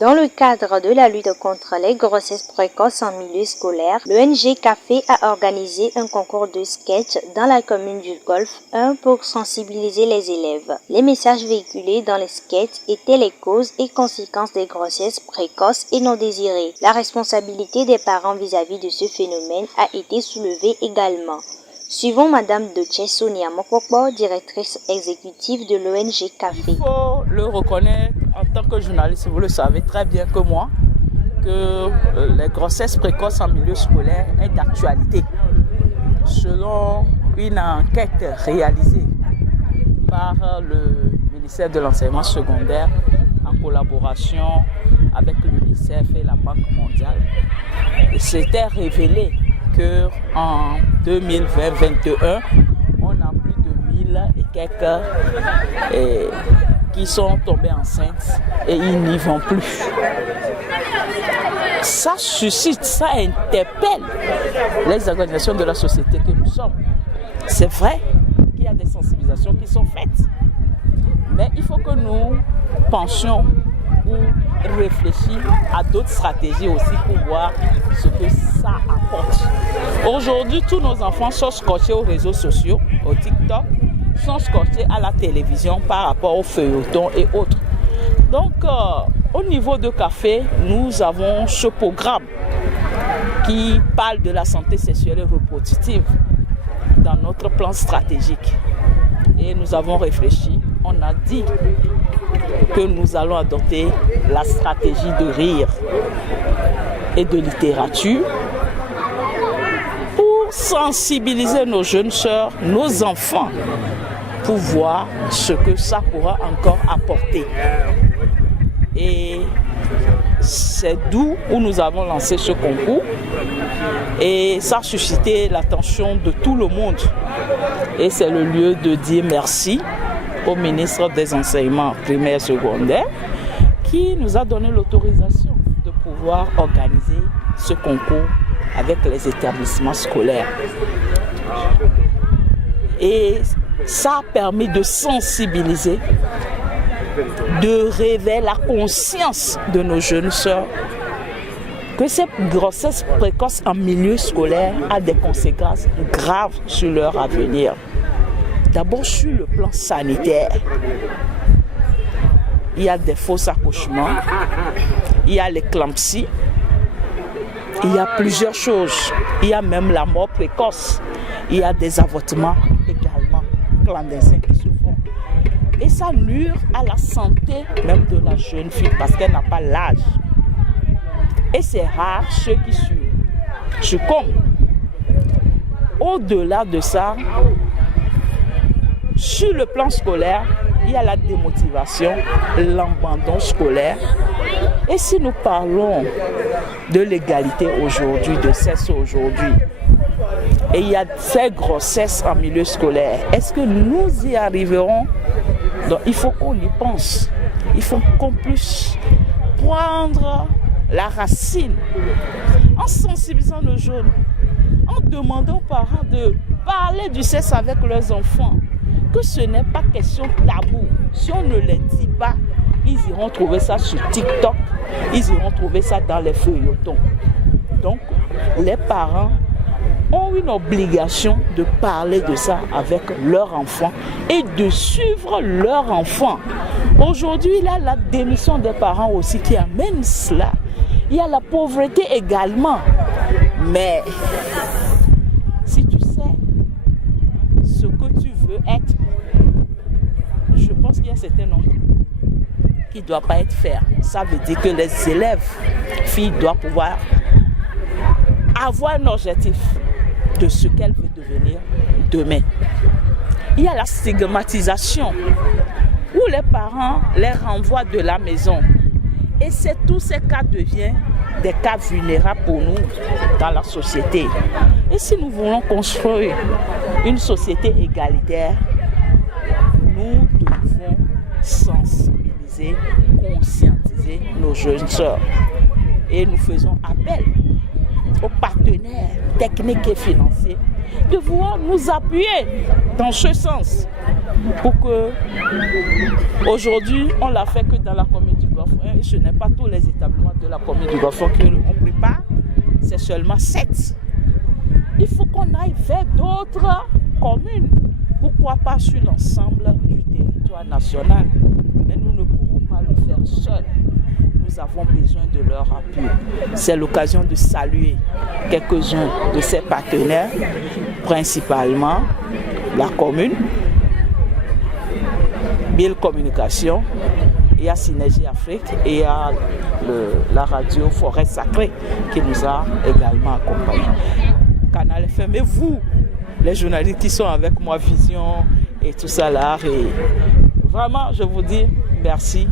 Dans le cadre de la lutte contre les grossesses précoces en milieu scolaire, l'ONG Café a organisé un concours de sketch dans la commune du Golfe 1 pour sensibiliser les élèves. Les messages véhiculés dans les sketchs étaient les causes et conséquences des grossesses précoces et non désirées. La responsabilité des parents vis-à-vis de ce phénomène a été soulevée également. Suivons Madame Doche Sonia Mokokbo, directrice exécutive de l'ONG Café. Il faut le reconnaître en tant que journaliste, vous le savez très bien que moi, que les grossesses précoces en milieu scolaire est d'actualité. Selon une enquête réalisée par le ministère de l'enseignement secondaire en collaboration avec l'UNICEF et la Banque mondiale, il s'était révélé qu'en 2020-2021, on a plus de 1000 et quelques qui sont tombés enceintes et ils n'y vont plus. Ça suscite, ça interpelle les organisations de la société que nous sommes. C'est vrai qu'il y a des sensibilisations qui sont faites, mais il faut que nous pensions ou réfléchir à d'autres stratégies aussi pour voir ce que ça apporte. Aujourd'hui, tous nos enfants sont scotchés aux réseaux sociaux, au TikTok, sont scotchés à la télévision par rapport aux feuilletons et autres. Donc, au niveau de Café, nous avons ce programme qui parle de la santé sexuelle et reproductive dans notre plan stratégique. Et nous avons réfléchi, on a dit que nous allons adopter la stratégie de rire et de littérature pour sensibiliser nos jeunes sœurs, nos enfants, pour voir ce que ça pourra encore apporter. Et c'est d'où nous avons lancé ce concours et ça a suscité l'attention de tout le monde. Et c'est le lieu de dire merci au ministre des enseignements primaires et secondaires qui nous a donné l'autorisation de pouvoir organiser ce concours avec les établissements scolaires. Et ça a permis de sensibiliser, de réveiller la conscience de nos jeunes sœurs que cette grossesse précoce en milieu scolaire a des conséquences graves sur leur avenir. D'abord sur le plan sanitaire, il y a des faux accouchements, il y a l'éclampsie, il y a plusieurs choses, il y a même la mort précoce, il y a des avortements également clandestins qui se font. Et ça nuit à la santé même de la jeune fille parce qu'elle n'a pas l'âge. Et c'est rare ceux qui succombent. Au-delà de ça, sur le plan scolaire, il y a la démotivation, l'abandon scolaire. Et si nous parlons de l'égalité aujourd'hui, de sexe aujourd'hui, et il y a ces grossesses en milieu scolaire, est-ce que nous y arriverons? Donc il faut qu'on y pense. Il faut qu'on puisse prendre la racine en sensibilisant nos jeunes, en demandant aux parents de parler du sexe avec leurs enfants, que ce n'est pas question tabou. Si on ne les dit pas, ils iront trouver ça sur TikTok, ils iront trouver ça dans les feuilletons. Donc, les parents ont une obligation de parler de ça avec leurs enfants et de suivre leurs enfants. Aujourd'hui, il y a la démission des parents aussi qui amène cela. Il y a la pauvreté également. Mais si tu sais ce que tu veux être, je pense qu'il y a certains nombres qui ne doivent pas être faits. Ça veut dire que les élèves, filles, doivent pouvoir avoir un objectif de ce qu'elle veut devenir demain. Il y a la stigmatisation où les parents les renvoient de la maison. Et tous ces cas deviennent des cas vulnérables pour nous dans la société. Et si nous voulons construire une société égalitaire, nous devons sensibiliser, conscientiser nos jeunes sœurs. Et nous faisons appel aux partenaires techniques et financiers de vouloir nous appuyer dans ce sens pour que aujourd'hui on l'a fait que dans la commune du Golfe 1. Et ce n'est pas tous les établissements de la commune du Golfe qu'on prépare, c'est seulement 7. Il faut qu'on aille vers d'autres communes. Pourquoi pas sur l'ensemble du territoire national? Mais nous ne pourrons pas le faire seuls. Nous avons besoin de leur appui. C'est l'occasion de saluer quelques-uns de ces partenaires, principalement la commune, Bill Communication, il y a Synergie Afrique et il y a la radio Forêt Sacrée qui nous a également accompagnés. Canal FM et vous, les journalistes qui sont avec moi, Vision et tout ça là. Et vraiment, je vous dis merci.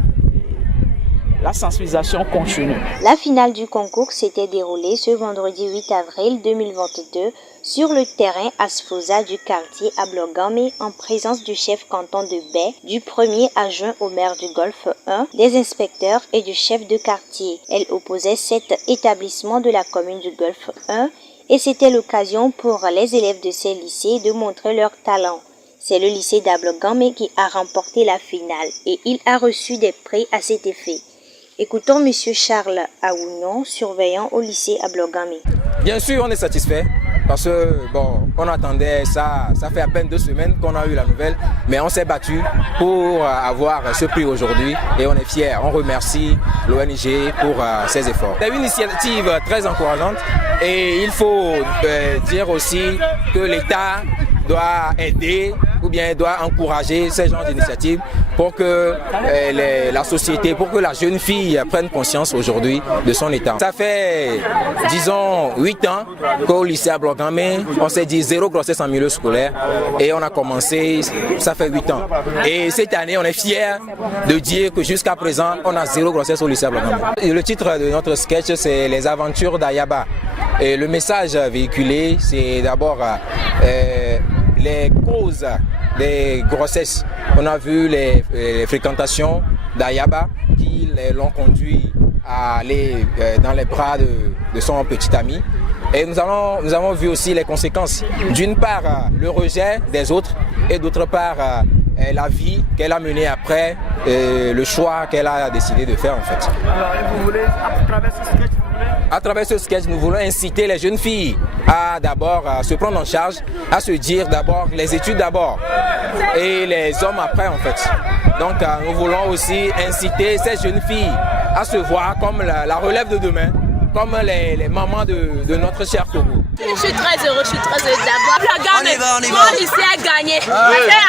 La sensibilisation continue. La finale du concours s'était déroulée ce vendredi 8 avril 2022 sur le terrain Asfosa du quartier Ablogame en présence du chef canton de Baie, du premier adjoint au maire du Golfe 1, des inspecteurs et du chef de quartier. Elle opposait 7 établissements de la commune du Golfe 1 et c'était l'occasion pour les élèves de ces lycées de montrer leur talent. C'est le lycée d'Ablogame qui a remporté la finale et il a reçu des prix à cet effet. Écoutons M. Charles Aounion, surveillant au lycée Ablogame. Bien sûr, on est satisfait parce que on attendait ça. Ça fait à peine 2 semaines qu'on a eu la nouvelle, mais on s'est battu pour avoir ce prix aujourd'hui et on est fiers. On remercie l'ONG pour ses efforts. C'est une initiative très encourageante et il faut dire aussi que l'État doit aider ou bien doit encourager ce genre d'initiative pour que la société, pour que la jeune fille prenne conscience aujourd'hui de son état. Ça fait, disons, 8 ans qu'au lycée Ablogame, on s'est dit 0 grossesse en milieu scolaire et on a commencé, ça fait 8 ans. Et cette année, on est fiers de dire que jusqu'à présent, on a 0 grossesse au lycée Ablogame. Le titre de notre sketch, c'est Les aventures d'Ayaba. Et le message véhiculé, c'est d'abord les causes des grossesses. On a vu les fréquentations d'Ayaba qui l'ont conduit à aller dans les bras de son petit ami. Et nous avons vu aussi les conséquences. D'une part, le rejet des autres et d'autre part, la vie qu'elle a menée après, le choix qu'elle a décidé de faire en fait. Alors, vous voulez, à travers ce sketch, nous voulons inciter les jeunes filles à d'abord se prendre en charge, à se dire d'abord les études d'abord et les hommes après en fait. Donc nous voulons aussi inciter ces jeunes filles à se voir comme la relève de demain, comme les mamans de notre cher Togo. Je suis très heureux d'avoir Ablogame. Mon lycée a gagné.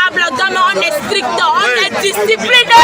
Ablogame, on est strict, on est discipliné.